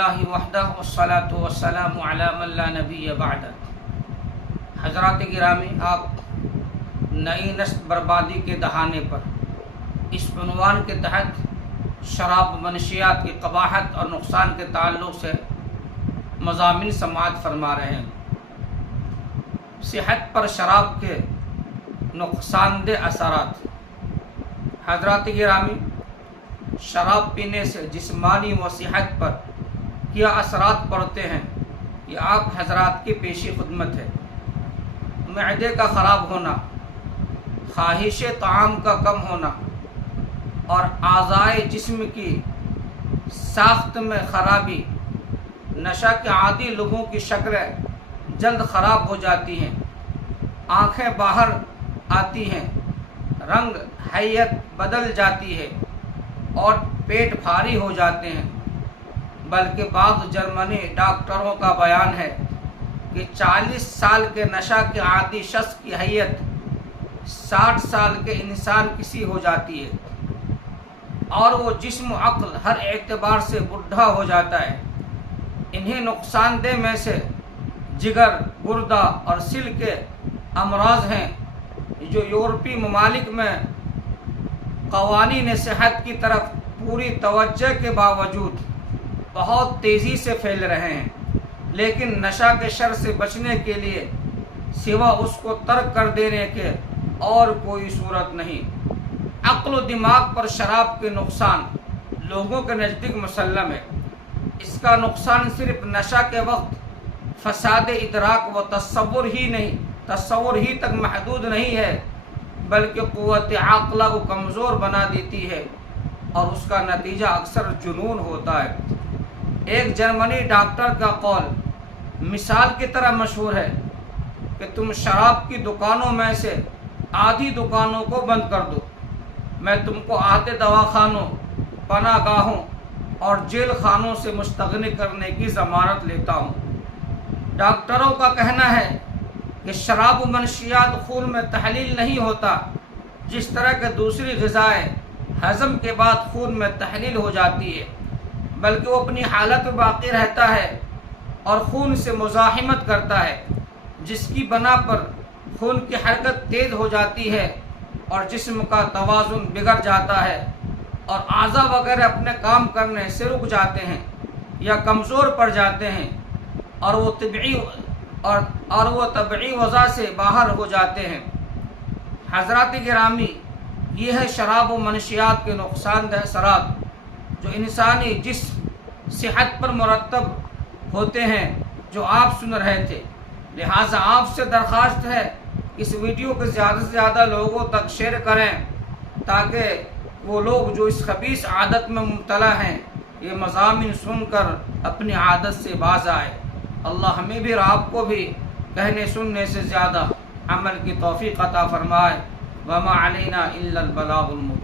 للہ وحدہ والصلاۃ والسلام علی من لا نبی بعدہ۔ حضرات گرامی، آپ نئی نسل بربادی کے دہانے پر اس عنوان کے تحت شراب منشیات کی قباحت اور نقصان کے تعلق سے مضامین سماعت فرما رہے ہیں۔ صحت پر شراب کے نقصان دہ اثرات۔ حضرات گرامی، شراب پینے سے جسمانی و صحت پر کیا اثرات پڑتے ہیں، یہ آپ حضرات کی پیشی خدمت ہے۔ معدے کا خراب ہونا، خواہش طعام کا کم ہونا اور اعضائے جسم کی ساخت میں خرابی۔ نشہ کے عادی لوگوں کی شکلیں جلد خراب ہو جاتی ہیں، آنکھیں باہر آتی ہیں، رنگ حیت بدل جاتی ہے اور پیٹ بھاری ہو جاتے ہیں۔ بلکہ بعض جرمنی ڈاکٹروں کا بیان ہے کہ 40 سال کے نشہ کے عادی شخص کی حیت 60 سال کے انسان کسی ہو جاتی ہے اور وہ جسم و عقل ہر اعتبار سے بوڑھا ہو جاتا ہے۔ انہیں نقصان دہ میں سے جگر، گردہ اور سل کے امراض ہیں جو یورپی ممالک میں قوانین صحت کی طرف پوری توجہ کے باوجود بہت تیزی سے پھیل رہے ہیں، لیکن نشہ کے شر سے بچنے کے لیے سوا اس کو ترک کر دینے کے اور کوئی صورت نہیں۔ عقل و دماغ پر شراب کے نقصان لوگوں کے نزدیک مسلم ہے۔ اس کا نقصان صرف نشہ کے وقت فساد ادراک و تصور ہی تک محدود نہیں ہے، بلکہ قوت عقلہ کو کمزور بنا دیتی ہے اور اس کا نتیجہ اکثر جنون ہوتا ہے۔ ایک جرمنی ڈاکٹر کا قول مثال کی طرح مشہور ہے کہ تم شراب کی دکانوں میں سے آدھی دکانوں کو بند کر دو، میں تم کو آدھے دواخانوں، پناہ گاہوں اور جیل خانوں سے مستغنی کرنے کی ضمانت لیتا ہوں۔ ڈاکٹروں کا کہنا ہے کہ شراب و منشیات خون میں تحلیل نہیں ہوتا جس طرح کہ دوسری غذائیں ہضم کے بعد خون میں تحلیل ہو جاتی ہے، بلکہ وہ اپنی حالت میں باقی رہتا ہے اور خون سے مزاحمت کرتا ہے، جس کی بنا پر خون کی حرکت تیز ہو جاتی ہے اور جسم کا توازن بگڑ جاتا ہے اور اعضاء وغیرہ اپنے کام کرنے سے رک جاتے ہیں یا کمزور پڑ جاتے ہیں اور وہ طبعی وضع سے باہر ہو جاتے ہیں۔ حضرات گرامی، یہ ہے شراب و منشیات کے نقصان دہ اثرات جو انسانی جسم صحت پر مرتب ہوتے ہیں، جو آپ سن رہے تھے۔ لہٰذا آپ سے درخواست ہے اس ویڈیو کو زیادہ سے زیادہ لوگوں تک شیئر کریں تاکہ وہ لوگ جو اس خبیث عادت میں مبتلا ہیں یہ مضامین سن کر اپنی عادت سے باز آئے۔ اللہ ہمیں بھی اور آپ کو بھی کہنے سننے سے زیادہ عمل کی توفیق عطا فرمائے۔ وما علینا الا البلاغ المبین۔